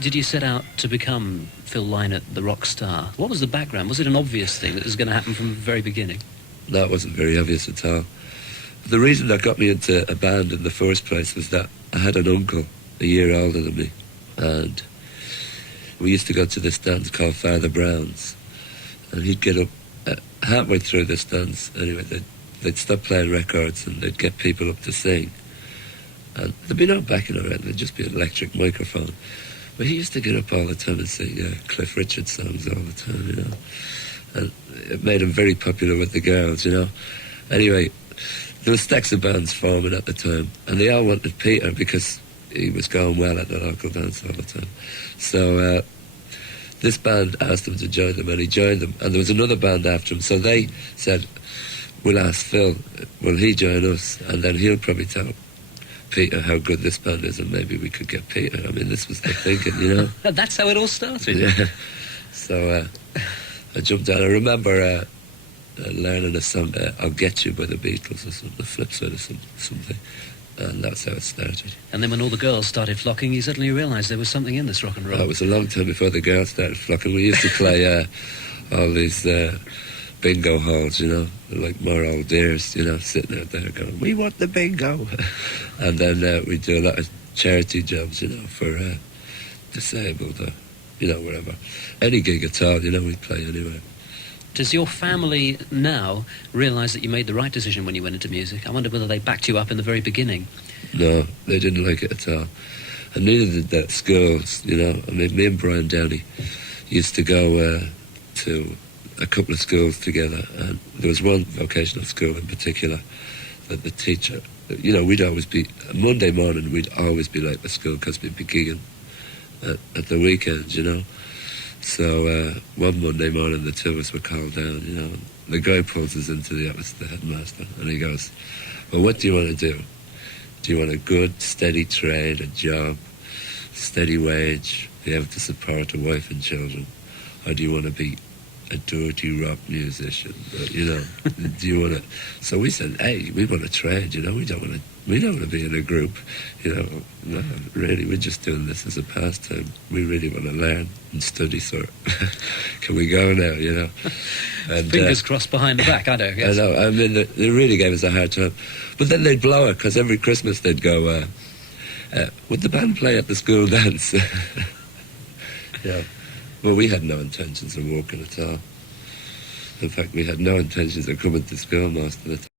did you set out to become Phil Lynott, the rock star? What was the background? Was it an obvious thing that was going to happen from the very beginning? No, it wasn't very obvious at all. The reason that got me into a band in the first place was that I had an uncle a year older than me, and we used to go to this dance called Father Brown's, and he'd get up halfway through this dance, anyway, they'd stop playing records and they'd get people up to sing. And there'd be no backing around, there'd just be an electric microphone. But he used to get up all the time and sing Cliff Richard songs all the time, you know. And it made him very popular with the girls, you know. Anyway, there were stacks of bands forming at the time, and they all wanted Peter because he was going well at the local dance all the time. So this band asked him to join them, and he joined them. And there was another band after him, so they said, we'll ask Phil, will he join us? And then he'll probably tell Peter how good this band is, and maybe we could get Peter. I mean, this was the thinking, you know. That's how it all started. Yeah. So I jumped on. I remember learning a song, I'll Get You by the Beatles or something, the flip side of something. And that's how it started. And then when all the girls started flocking, you suddenly realised there was something in this rock and roll. Oh, it was a long time before the girls started flocking. We used to play all these bingo halls, you know, like more old dears, you know, sitting out there going, we want the bingo. And then we'd do a lot of charity jobs, you know, for disabled or, you know, wherever. Any gig at all, you know, we'd play anywhere. Does your family now realise that you made the right decision when you went into music? I wonder whether they backed you up in the very beginning. No, they didn't like it at all. And neither did the schools, you know. I mean, me and Brian Downey used to go to a couple of schools together, and there was one vocational school in particular that the teacher, you know, we'd always be, Monday morning we'd always be late to school because we'd be gigging at the weekends, you know. So one Monday morning the two of us were called down, you know, and the guy pulls us into the office, the headmaster, and he goes, well, what do you want to do? Do you want a good, steady trade, a job, steady wage, be able to support a wife and children? Or do you want to be a dirty rock musician? You know, do you want to... So we said, hey, we want to trade, you know, we don't want to be in a group, you know. No, really, we're just doing this as a pastime. We really want to learn and study, so can we go now, you know? And, fingers crossed behind the back, I know. Yes. I know, I mean, they really gave us a hard time. But then they'd blow it, because every Christmas they'd go, would the band play at the school dance? Yeah. Well, we had no intentions of walking at all. In fact, we had no intentions of coming to school most of the